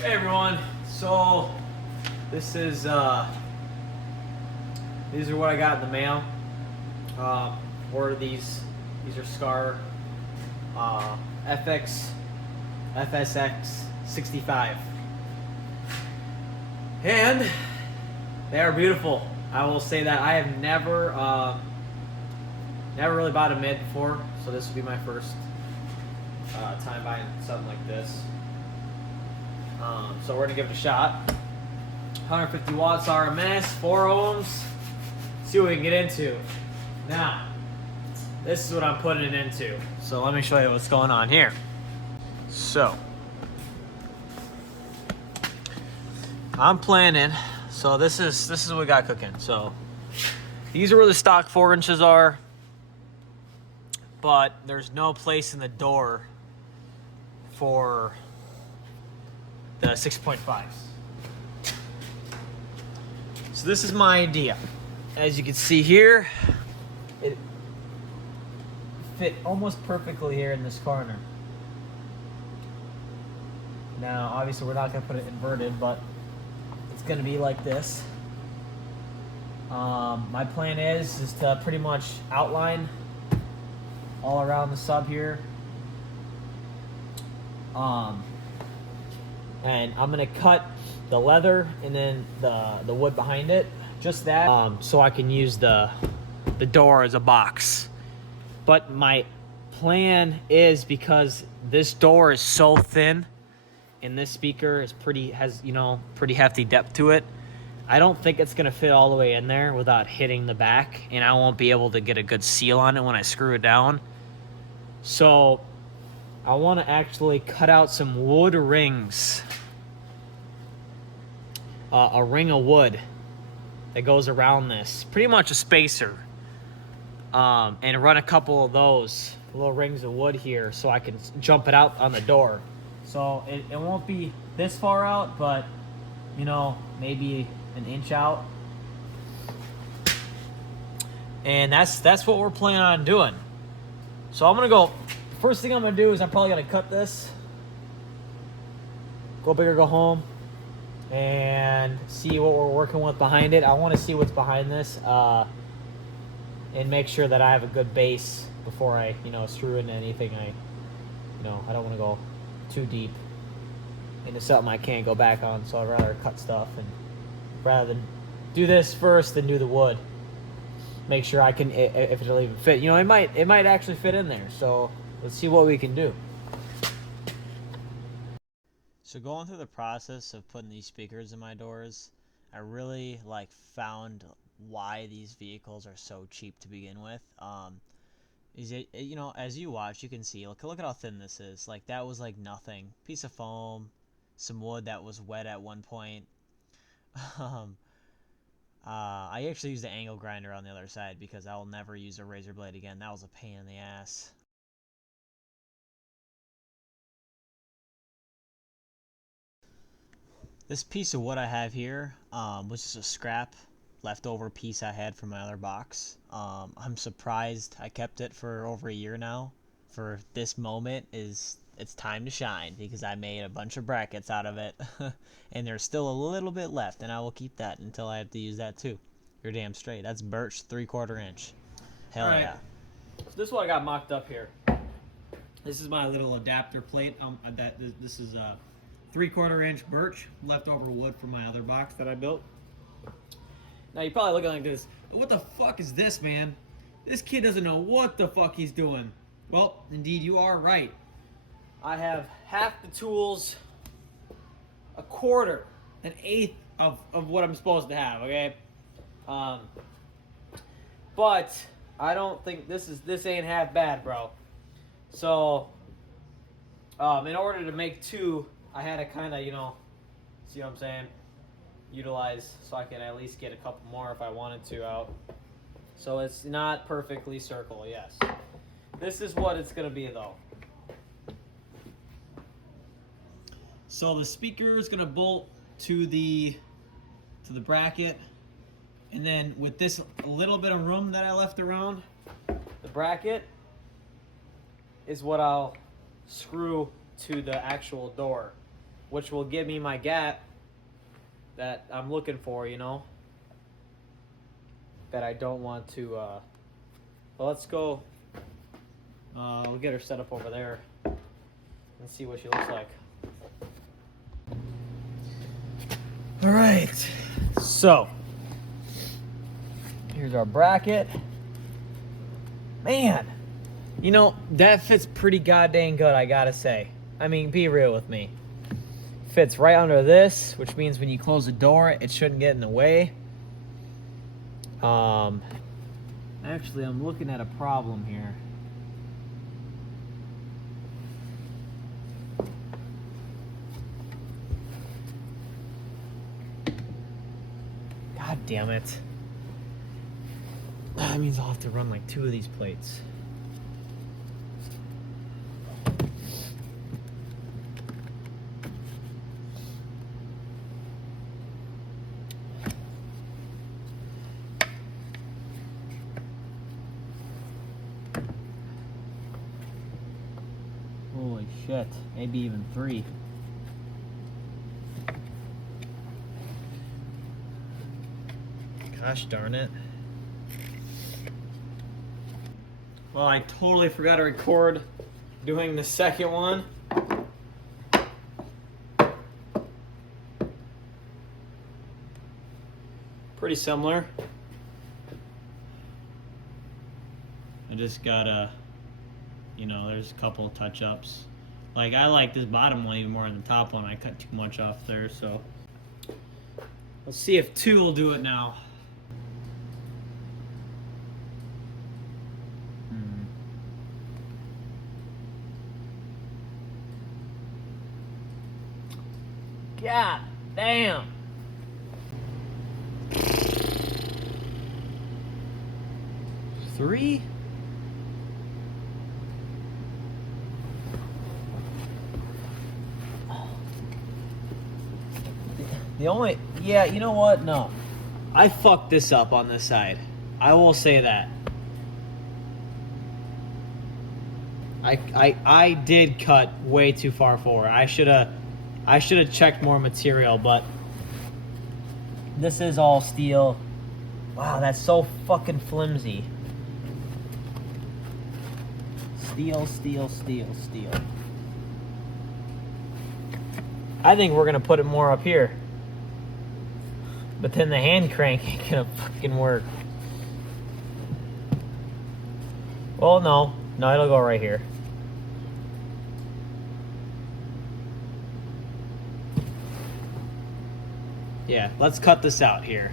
Hey everyone, so this is these are what I got in the mail. Ordered these are Skar FSX 65, and they are beautiful. I will say that I have never really bought a mid before, so this will be my first time buying something like this. So we're gonna give it a shot. 150 watts RMS, 4 ohms. See what we can get into. Now, this is what I'm putting it into. So let me show you what's going on here. So, I'm planning. So this is what we got cooking. So these are where the stock 4 inches are, but there's no place in the door for the 6.5s. So this is my idea. As you can see here, it fit almost perfectly here in this corner. Now, obviously we're not gonna put it inverted, but it's gonna be like this. My plan is to pretty much outline all around the sub here. And I'm gonna cut the leather and then the wood behind it, just that, so I can use the door as a box. But my plan is, because this door is so thin and this speaker is has pretty hefty depth to it, I don't think it's gonna fit all the way in there without hitting the back, and I won't be able to get a good seal on it when I screw it down. So I want to actually cut out some wood rings, a ring of wood that goes around this, pretty much a spacer, and run a couple of those little rings of wood here so I can jump it out on the door. So it won't be this far out, but maybe an inch out. And that's what we're planning on doing. So I'm gonna go. First thing I'm gonna do is I'm probably gonna cut this, go big or go home, and see what we're working with behind it. I want to see what's behind this, and make sure that I have a good base before I screw into anything. I don't want to go too deep into something I can't go back on, so I'd rather cut stuff, and rather than do this first than do the wood, make sure I can, if it'll even fit. It might actually fit in there, so let's see what we can do. So going through the process of putting these speakers in my doors, I really found why these vehicles are so cheap to begin with. Is it, as you watch, you can see, look at how thin this is. That was nothing. Piece of foam, some wood that was wet at one point. I actually used the angle grinder on the other side because I will never use a razor blade again. That was a pain in the ass. This piece of wood I have here was just a scrap leftover piece I had from my other box. I'm surprised I kept it for over a year now. For this moment, it's time to shine, because I made a bunch of brackets out of it. And there's still a little bit left, and I will keep that until I have to use that too. You're damn straight. That's birch 3/4 inch. Hell right. Yeah. So this is what I got mocked up here. This is my little adapter plate. This is 3/4 inch birch, leftover wood from my other box that I built. Now you're probably looking like this. What the fuck is this, man? This kid doesn't know what the fuck he's doing. Well, indeed you are right. I have half the tools, a quarter, an eighth of what I'm supposed to have, okay? But I don't think this ain't half bad, bro. So in order to make two, I had to kind of, see what I'm saying, utilize, so I can at least get a couple more if I wanted to out. So it's not perfectly circle, yes. This is what it's gonna be though. So the speaker is gonna bolt to the bracket, and then with this little bit of room that I left around the bracket is what I'll screw to the actual door. which will give me my gap that I'm looking for, you know, that I don't want to, well, let's go, we'll get her set up over there and see what she looks like. All right, so here's our bracket. Man, you know, that fits pretty goddamn good, I gotta say. I mean, be real with me. Fits right under this, which means when you close the door, it shouldn't get in the way. Actually, I'm looking at a problem here. God damn it. That means I'll have to run like 2 of these plates. Holy shit, maybe even 3. Gosh darn it. Well, I totally forgot to record doing the second one. Pretty similar. I just gotta, you know, there's a couple of touch-ups. Like, I like this bottom one even more than the top one. I cut too much off there, so. Let's see if 2 will do it now. God damn. Three? The only, yeah, you know what? No. I fucked this up on this side. I will say that. I did cut way too far forward. I should have checked more material, but this is all steel. Wow, that's so fucking flimsy. Steel, steel, steel, steel. I think we're gonna put it more up here. But then the hand crank ain't gonna fucking work. Well, no, it'll go right here. Yeah, let's cut this out here.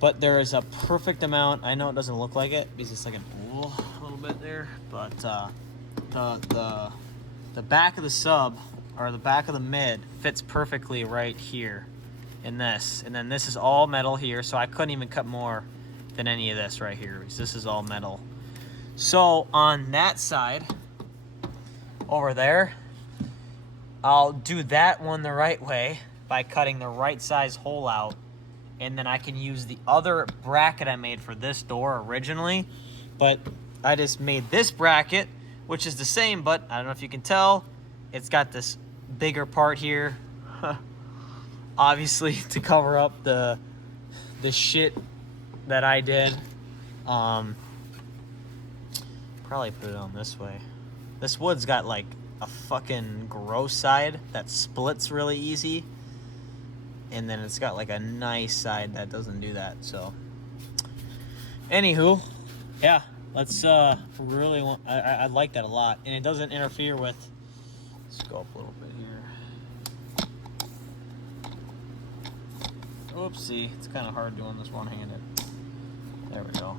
But there is a perfect amount. I know it doesn't look like it because it's like an oval a little bit there, but the back of the sub or the back of the mid fits perfectly right here in this, and then this is all metal here, so I couldn't even cut more than any of this right here because this is all metal. So on that side over there, I'll do that one the right way by cutting the right size hole out. And then I can use the other bracket I made for this door originally. But I just made this bracket, which is the same, but I don't know if you can tell, it's got this bigger part here. Obviously, to cover up the shit that I did. Probably put it on this way. This wood's got like a fucking gross side that splits really easy. And then it's got like a nice side that doesn't do that, so. Anywho, yeah, let's really want. I like that a lot, and it doesn't interfere with. Let's go up a little bit here. Oopsie, it's kind of hard doing this one-handed. There we go.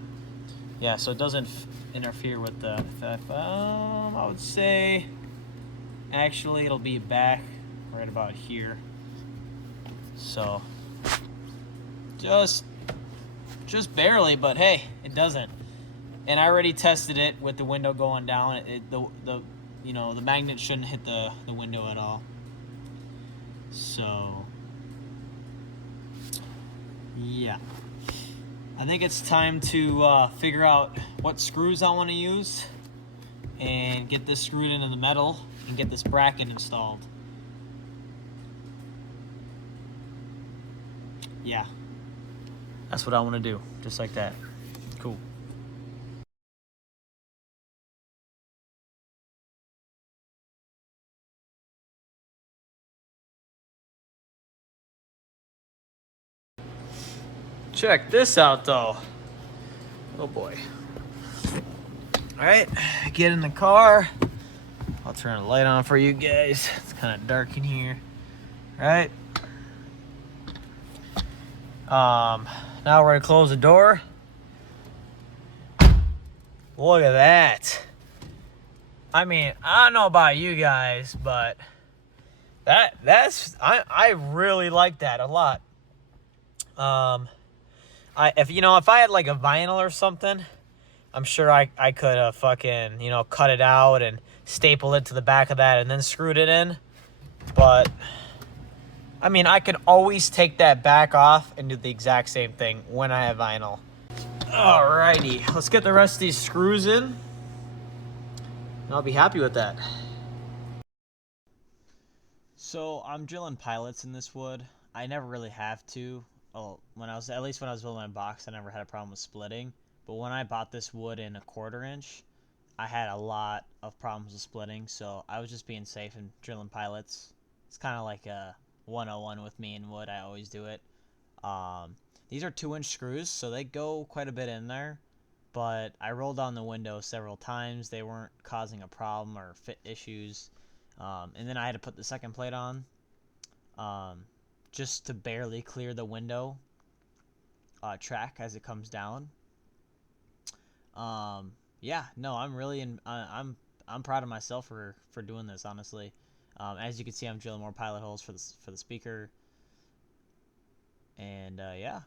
Yeah, so it doesn't interfere with the. I would say, actually, it'll be back right about here. So just barely, but hey, it doesn't. And I already tested it with the window going down. The magnet shouldn't hit the window at all. So yeah, I think it's time to figure out what screws I want to use and get this screwed into the metal and get this bracket installed. Yeah, that's what I want to do, just like that. Cool. Check this out though. Oh boy. All right, get in the car. I'll turn the light on for you guys. It's kind of dark in here. All right. Now we're gonna close the door. Look at that. I mean, I don't know about you guys, but I really like that a lot. If I had like a vinyl or something, I'm sure I could have fucking, cut it out and stapled it to the back of that and then screwed it in. But I mean, I could always take that back off and do the exact same thing when I have vinyl. Alrighty, let's get the rest of these screws in. And I'll be happy with that. So I'm drilling pilots in this wood. I never really have to. Well, when I was building my box, I never had a problem with splitting. But when I bought this wood in 1/4 inch, I had a lot of problems with splitting. So I was just being safe and drilling pilots. It's kind of like a 101 with me in wood. I always do it. These are 2-inch screws, so they go quite a bit in there. But I rolled on the window several times. They weren't causing a problem or fit issues. And then I had to put the second plate on. Just to barely clear the window track as it comes down. Yeah, no, I'm really I'm proud of myself for doing this, honestly. As you can see, I'm drilling more pilot holes for the speaker, and yeah.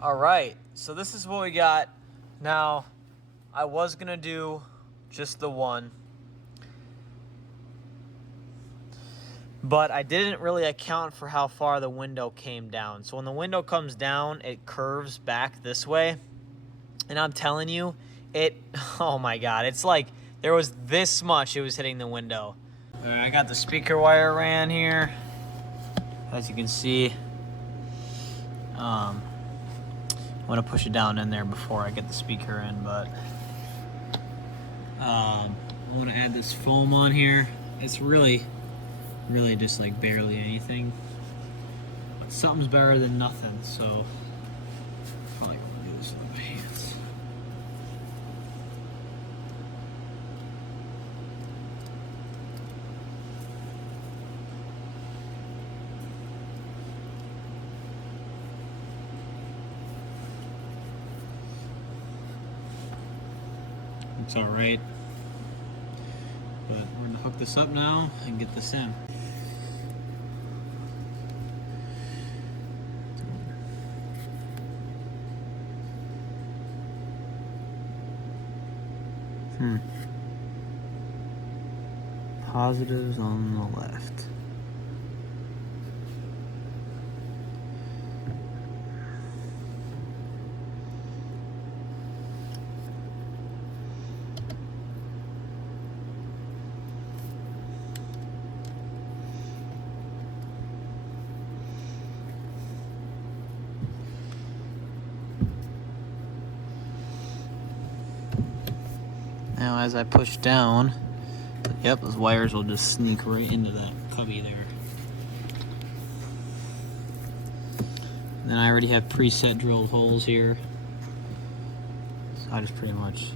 All right, so this is what we got. Now, I was gonna do just the one, but I didn't really account for how far the window came down. So when the window comes down, it curves back this way. And I'm telling you, oh my God, it's like there was this much it was hitting the window. All right, I got the speaker wire ran here, as you can see. I want to push it down in there before I get the speaker in, but I want to add this foam on here. It's really just like barely anything, but something's better than nothing, so probably gonna do this with my hands. It's all right, but we're gonna hook this up now and get this in. Positives on the left. Now as I push down, yep, those wires will just sneak right into that cubby there. And then I already have preset drilled holes here. So I just pretty much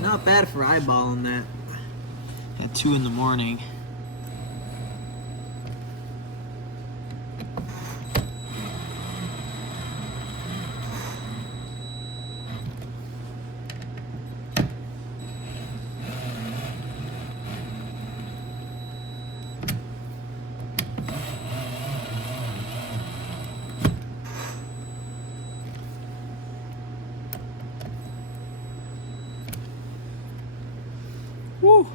not bad for eyeballing that at 2 in the morning. Woo!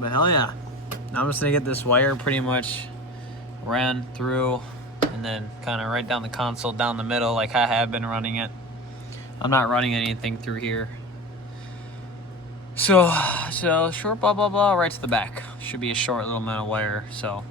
But hell yeah. Now I'm just gonna get this wire pretty much ran through and then kind of right down the console, down the middle like I have been running it. I'm not running anything through here. So short blah blah blah right to the back. Should be a short little amount of wire, so